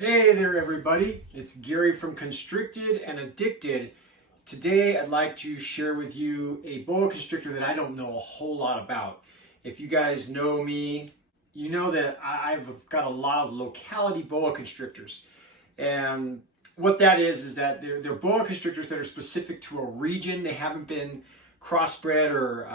Hey there everybody, it's Gary from Constricted and Addicted. Today I'd like to share with you a boa constrictor that I don't know a whole lot about. If you guys know me, you know that I've got a lot of locality boa constrictors. And what that is that they're boa constrictors that are specific to a region. They haven't been crossbred or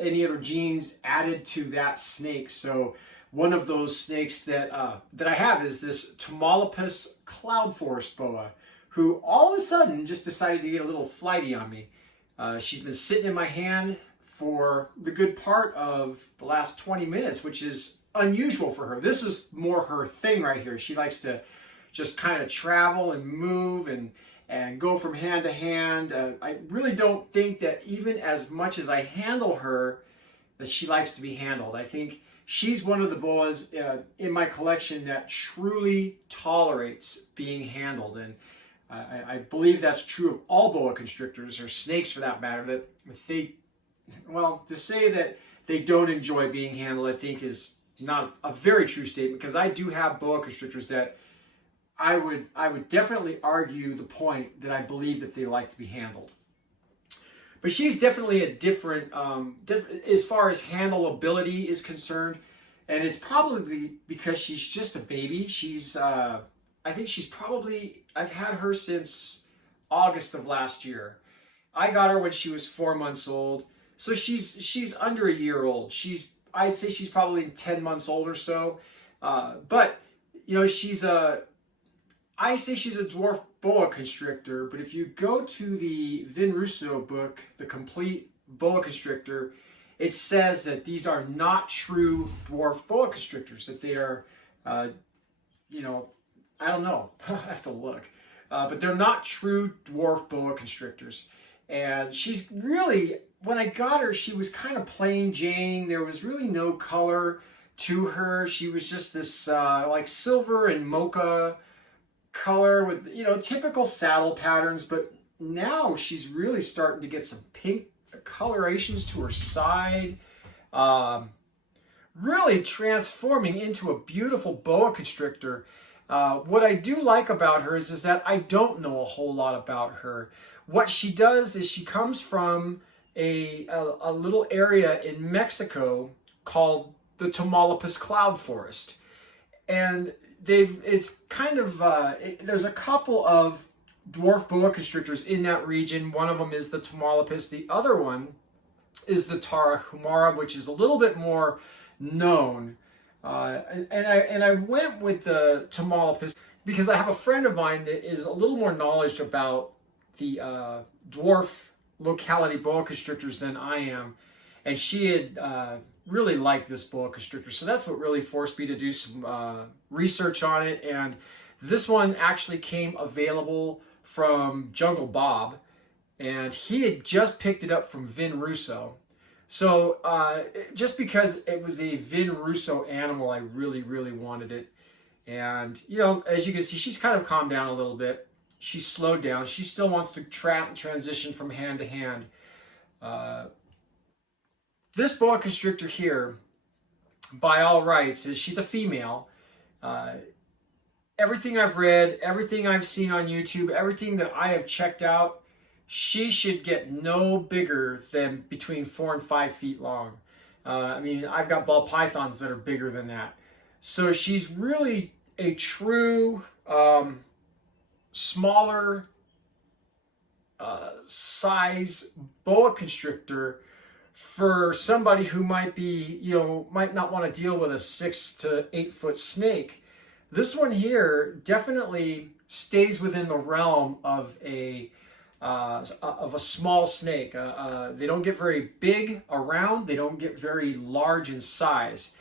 any other genes added to that snake. So one of those snakes that I have is this Tamaulipas cloud forest boa, who all of a sudden just decided to get a little flighty on me. She's been sitting in my hand for the good part of the last 20 minutes, which is unusual for her. This is more her thing right here. She likes to just kind of travel and move and go from hand to hand. I really don't think that even as much as I handle her, that she likes to be handled. I think she's one of the boas in my collection that truly tolerates being handled. And I believe that's true of all boa constrictors, or snakes for that matter, that if they, well, to say that they don't enjoy being handled, I think is not a very true statement, because I do have boa constrictors that I would definitely argue the point that I believe that they like to be handled. But she's definitely a different, as far as handleability is concerned, and it's probably because she's just a baby. She's, I think she's probably, I've had her since August of last year. I got her when she was 4 months old, so she's under a year old. I'd say she's probably 10 months old or so, but you know, I say she's a dwarf boa constrictor, but if you go to the Vin Russos book, The Complete Boa Constrictor, it says that these are not true dwarf boa constrictors, that they are, you know, I don't know, I have to look, but they're not true dwarf boa constrictors. And she's really, when I got her, she was kind of plain Jane. There was really no color to her. She was just this like silver and mocha color with, you know, typical saddle patterns, but now she's really starting to get some pink colorations to her side, really transforming into a beautiful boa constrictor. What I do like about her is that I don't know a whole lot about her. What she does is she comes from a little area in Mexico called the Tamaulipas cloud forest, and it's kind of, there's a couple of dwarf boa constrictors in that region. One of them is the Tamaulipas. The other one is the Tarahumara, which is a little bit more known. And I went with the Tamaulipas because I have a friend of mine that is a little more knowledgeable about the dwarf locality boa constrictors than I am. And she had really liked this boa constrictor, so that's what really forced me to do some research on it. And this one actually came available from Jungle Bob, and he had just picked it up from Vin Russo. So just because it was a Vin Russo animal, I really wanted it. And you know, as you can see, she's kind of calmed down a little bit. She's slowed down. She still wants to transition from hand to hand. This boa constrictor here, by all rights, she's a female. Everything I've read, everything I've seen on YouTube, everything that I have checked out, she should get no bigger than between 4 and 5 feet long. I mean, I've got ball pythons that are bigger than that. So she's really a true smaller size boa constrictor for somebody who might be, you know, might not want to deal with a 6 to 8 foot snake. This one here definitely stays within the realm of a small snake. They don't get very big around. They don't get very large in size.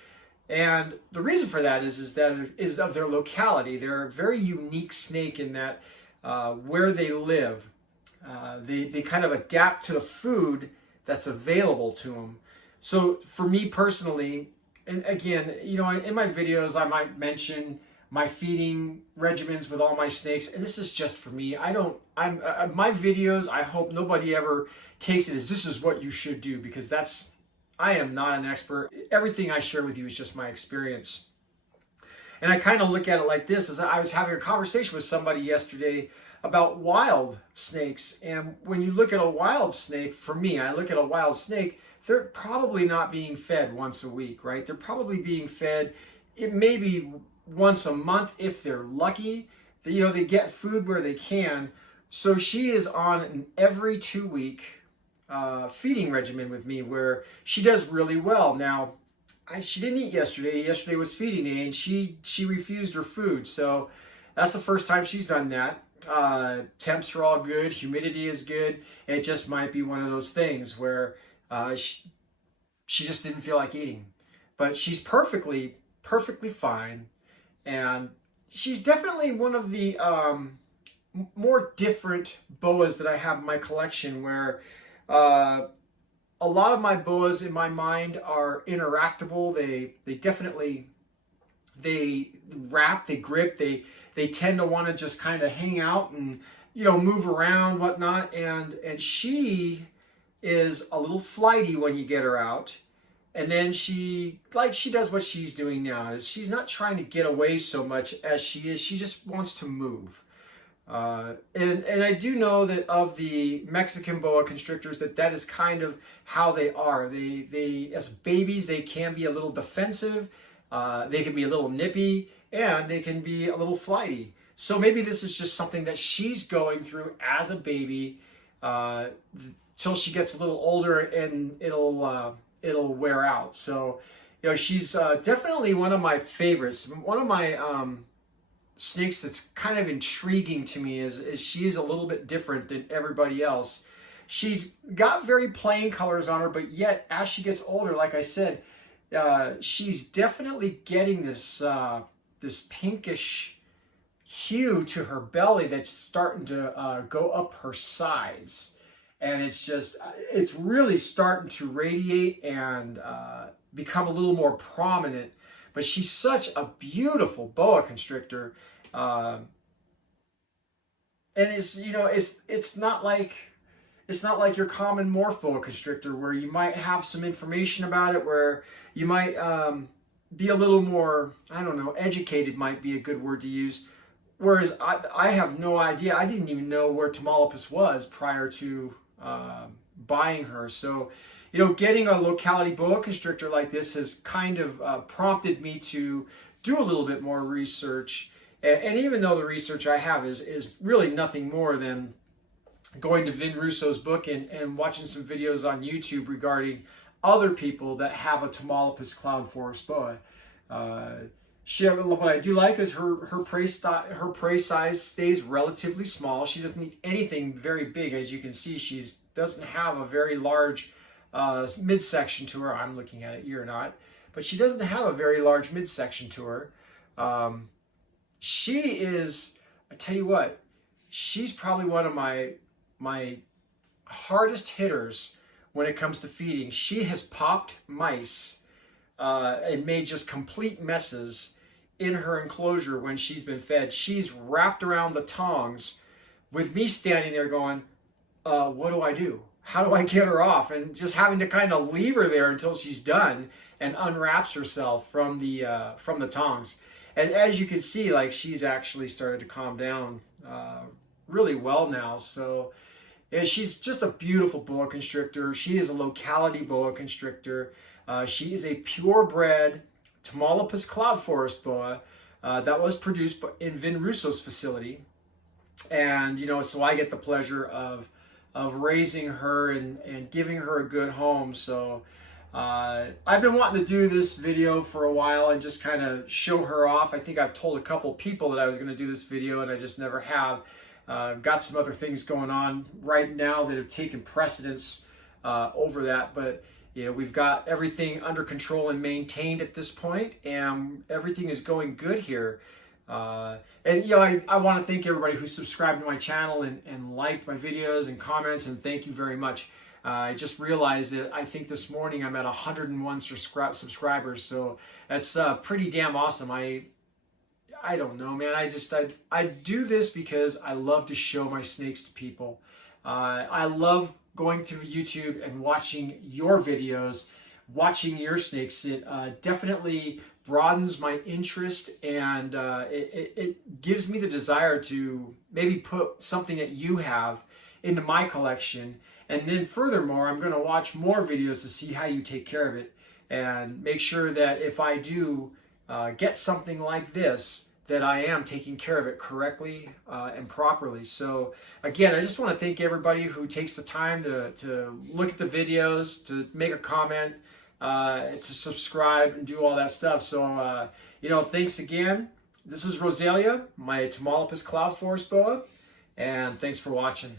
And the reason for that is of their locality. They're a very unique snake in that where they live, they kind of adapt to the food that's available to them. So for me personally, and again, you know, in my videos I might mention my feeding regimens with all my snakes, and this is just for me. My videos, I hope nobody ever takes it as this is what you should do, because I am not an expert. Everything I share with you is just my experience. And I kind of look at it like this, as I was having a conversation with somebody yesterday about wild snakes. And when you look at a wild snake, for me, I look at a wild snake, they're probably not being fed once a week, right? They're probably being fed, it may be once a month if they're lucky. You know, they get food where they can. So she is on an every 2-week feeding regimen with me where she does really well. Now, she didn't eat yesterday. Yesterday was feeding day, and she refused her food. So that's the first time she's done that. Temps are all good. Humidity is good. It just might be one of those things where she just didn't feel like eating. But she's perfectly fine. And she's definitely one of the more different boas that I have in my collection, where a lot of my boas in my mind are interactable. They definitely, they wrap, they grip, they tend to want to just kind of hang out and, you know, move around, whatnot. And she is a little flighty when you get her out. And then she does what she's doing now. Is she's not trying to get away so much as she is. She just wants to move. And I do know that of the Mexican boa constrictors that is kind of how they are. They as babies, they can be a little defensive, they can be a little nippy, and they can be a little flighty. So maybe this is just something that she's going through as a baby till she gets a little older, and it'll wear out. So, you know, she's definitely one of my favorites. One of my snakes that's kind of intriguing to me is she's a little bit different than everybody else. She's got very plain colors on her, but yet as she gets older, like I said, she's definitely getting this this pinkish hue to her belly that's starting to go up her sides. And it's really starting to radiate and become a little more prominent. But she's such a beautiful boa constrictor, and it's not like your common morph boa constrictor, where you might have some information about it, where you might be a little more, I don't know, educated might be a good word to use. Whereas I have no idea. I didn't even know where Tamaulipas was prior to buying her. So, you know, getting a locality boa constrictor like this has kind of prompted me to do a little bit more research. And even though the research I have is really nothing more than going to Vin Russos' book and watching some videos on YouTube regarding other people that have a Tamaulipas cloud forest boa. What I do like is her prey size stays relatively small. She doesn't eat anything very big. As you can see, she doesn't have a very large midsection to her. I'm looking at it, you're not. But she doesn't have a very large midsection to her. She is, I tell you what, she's probably one of my hardest hitters when it comes to feeding. She has popped mice and made just complete messes in her enclosure when she's been fed. She's wrapped around the tongs with me standing there going, what do I do? How do I get her off? And just having to kind of leave her there until she's done and unwraps herself from the tongs. And as you can see, like, she's actually started to calm down really well now. So yeah, she's just a beautiful boa constrictor. She is a locality boa constrictor. She is a purebred Tamaulipas cloud forest boa that was produced in Vin Russos' facility. And, you know, so I get the pleasure of raising her and giving her a good home. So I've been wanting to do this video for a while and just kind of show her off. I think I've told a couple people that I was going to do this video, and I just never have. Got some other things going on right now that have taken precedence over that, but you know, we've got everything under control and maintained at this point, and everything is going good here. And you know, I want to thank everybody who subscribed to my channel and liked my videos and comments, and thank you very much. I just realized that I think this morning I'm at 101 subscribers, so that's pretty damn awesome. I don't know, man. I do this because I love to show my snakes to people. I love going to YouTube and watching your videos, watching your snakes. It definitely broadens my interest, and it gives me the desire to maybe put something that you have into my collection. And then furthermore, I'm going to watch more videos to see how you take care of it and make sure that if I do get something like this, that I am taking care of it correctly and properly. So again, I just want to thank everybody who takes the time to look at the videos, to make a comment, to subscribe and do all that stuff. So, thanks again. This is Rosalia, my Tamaulipas Cloud Forest boa, and thanks for watching.